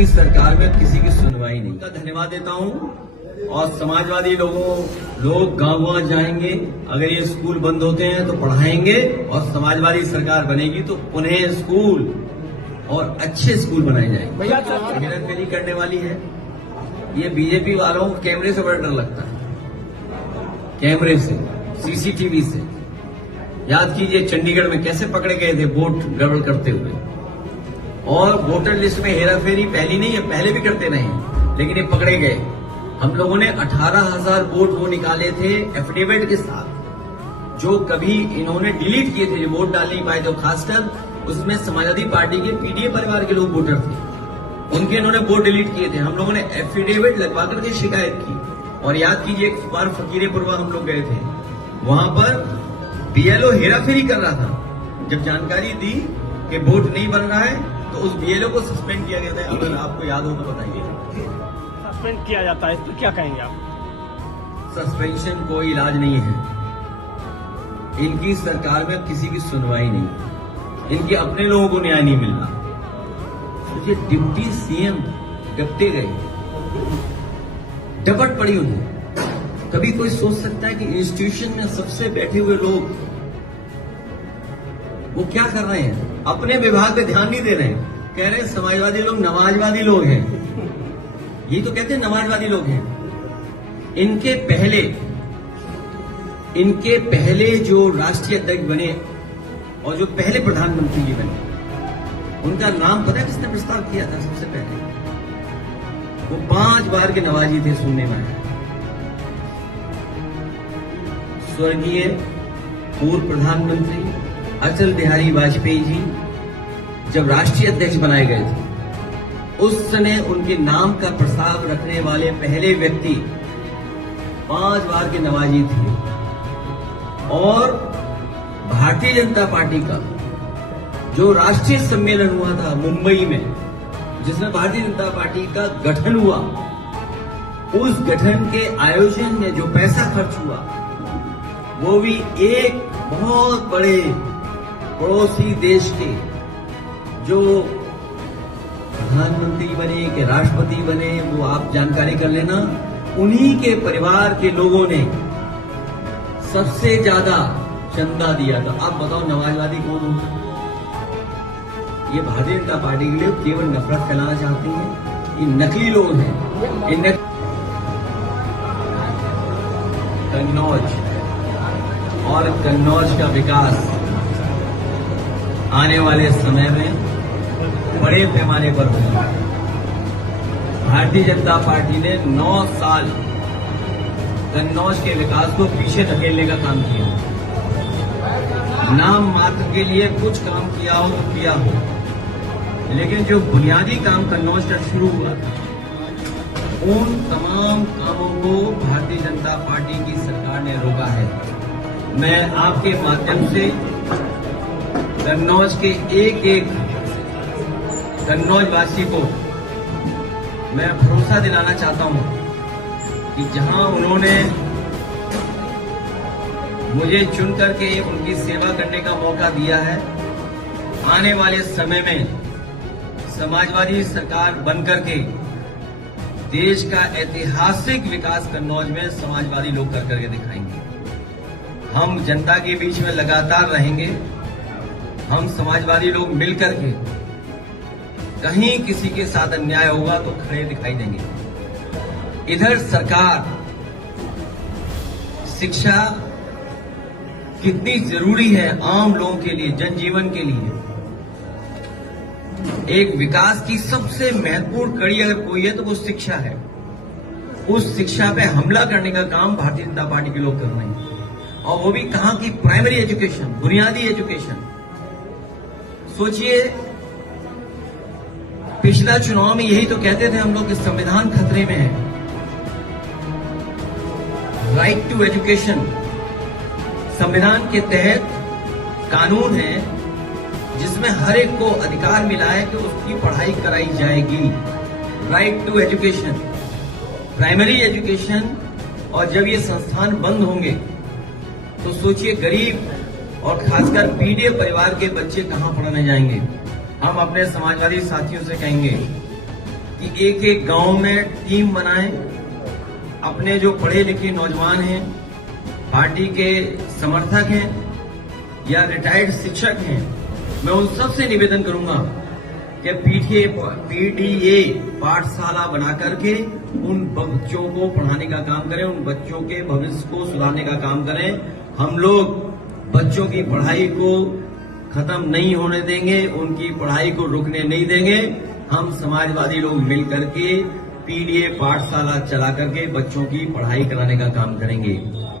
इनकी सरकार में किसी की सुनवाई नहीं। का धन्यवाद देता हूं। और समाजवादी लोग गांव जाएंगे, अगर ये स्कूल बंद होते हैं तो पढ़ाएंगे, और समाजवादी सरकार बनेगी तो उन्हें स्कूल और अच्छे स्कूल बनाए जाएंगे। हेराफेरी करने वाली है ये बीजेपी वालों को। कैमरे से बड़ा डर लगता है, कैमरे से, सीसीटीवी से। याद कीजिए चंडीगढ़ में कैसे पकड़े गए थे वोट गड़बड़ करते हुए। और वोटर लिस्ट में हेराफेरी पहली नहीं है, पहले भी करते रहे हैं, लेकिन ये पकड़े गए। हम लोगों ने 18,000 वोट वो निकाले थे एफिडेविट के साथ, जो कभी इन्होंने डिलीट किए थे, जो वोट डाल नहीं पाए थे। खासकर उसमें समाजवादी पार्टी के पीडीए परिवार के लोग वोटर थे, उनके इन्होंने वोट डिलीट किए थे। हम लोगों ने एफिडेविट लगवा करके शिकायत की। और याद कीजिए एक बार फकीरेपुरवा हम लोग गए थे, वहां पर बीएलओ हेराफेरी कर रहा था। जब जानकारी दी कि वोट नहीं बन रहा है तो उस बीएलओ को सस्पेंड किया गया था। अगर आपको याद हो तो बताइए। सस्पेंड किया जाता है, इस पर क्या कहेंगे आप? सस्पेंशन कोई इलाज नहीं है। इनकी सरकार में किसी की सुनवाई नहीं, इनके अपने लोगों को न्याय नहीं मिल रहा। सोचिए डिप्टी सीएम डपटे गए, डपट पड़ी उन्हें। कभी कोई सोच सकता है कि इंस्टीट्यूशन में सबसे बैठे हुए लोग वो क्या कर रहे हैं? अपने विभाग पे ध्यान नहीं दे रहे हैं। कह रहे हैं समाजवादी लोग नमाजवादी लोग हैं। ये तो कहते हैं नमाजवादी लोग हैं। इनके पहले जो राष्ट्रीय अध्यक्ष बने और जो पहले प्रधानमंत्री जी बने, उनका नाम पता है किसने प्रस्ताव किया था सबसे पहले? वो 5 बार के नवाजी थे, सुनने में आया। स्वर्गीय पूर्व प्रधानमंत्री अटल बिहारी वाजपेयी जी जब राष्ट्रीय अध्यक्ष बनाए गए थे, उस समय उनके नाम का प्रस्ताव रखने वाले पहले व्यक्ति 5 बार के नवाजी थे। और भारतीय जनता पार्टी का जो राष्ट्रीय सम्मेलन हुआ था मुंबई में, जिसमें भारतीय जनता पार्टी का गठन हुआ, उस गठन के आयोजन में जो पैसा खर्च हुआ, वो भी एक बहुत बड़े पड़ोसी देश के जो प्रधानमंत्री बने कि राष्ट्रपति बने, वो आप जानकारी कर लेना, उन्हीं के परिवार के लोगों ने सबसे ज्यादा चंदा दिया था। आप बताओ नमाजवादी कौन होगा? ये भारतीय जनता पार्टी के लिए केवल नफरत फैलाना चाहते हैं। ये नकली लोग हैं। कन्नौज और कन्नौज का विकास आने वाले समय में बड़े पैमाने पर होगा। भारतीय जनता पार्टी ने 9 साल कन्नौज के विकास को पीछे धकेलने का काम किया। नाम मात्र के लिए कुछ काम किया हो तो किया हो, लेकिन जो बुनियादी काम कन्नौज का शुरू हुआ था, उन तमाम कामों को भारतीय जनता पार्टी की सरकार ने रोका है। मैं आपके माध्यम से कन्नौज के एक कन्नौज वासी को मैं भरोसा दिलाना चाहता हूं कि जहां उन्होंने मुझे चुन करके उनकी सेवा करने का मौका दिया है, आने वाले समय में समाजवादी सरकार बनकर के देश का ऐतिहासिक विकास कन्नौज में समाजवादी लोग कर करके दिखाएंगे। हम जनता के बीच में लगातार रहेंगे। हम समाजवादी लोग मिलकर के कहीं किसी के साथ अन्याय होगा तो खड़े दिखाई देंगे। इधर सरकार शिक्षा कितनी जरूरी है आम लोगों के लिए, जनजीवन के लिए। एक विकास की सबसे महत्वपूर्ण कड़ी अगर कोई है तो वो शिक्षा है। उस शिक्षा पे हमला करने का काम भारतीय जनता पार्टी के लोग कर रहे हैं। और वो भी कहां की प्राइमरी एजुकेशन, बुनियादी एजुकेशन। सोचिए पिछला चुनाव में यही तो कहते थे हम लोग कि संविधान खतरे में है। राइट टू एजुकेशन संविधान के तहत कानून है जिसमें हर एक को अधिकार मिला है कि उसकी पढ़ाई कराई जाएगी। Right to education, primary education. और जब ये संस्थान बंद होंगे तो सोचिए गरीब और खासकर पीडीए परिवार के बच्चे कहां पढ़ने जाएंगे। हम अपने समाजवादी साथियों से कहेंगे कि एक एक गांव में टीम बनाएं, अपने जो पढ़े लिखे नौजवान हैं, पार्टी के समर्थक हैं या रिटायर्ड शिक्षक हैं, मैं उन सबसे निवेदन करूंगा कि पीडीए पाठशाला बना करके उन बच्चों को पढ़ाने का काम करें, उन बच्चों के भविष्य को सुधारने का काम करें। हम लोग बच्चों की पढ़ाई को खत्म नहीं होने देंगे, उनकी पढ़ाई को रुकने नहीं देंगे। हम समाजवादी लोग मिल करके पीडीए पाठशाला चला करके बच्चों की पढ़ाई कराने का काम करेंगे।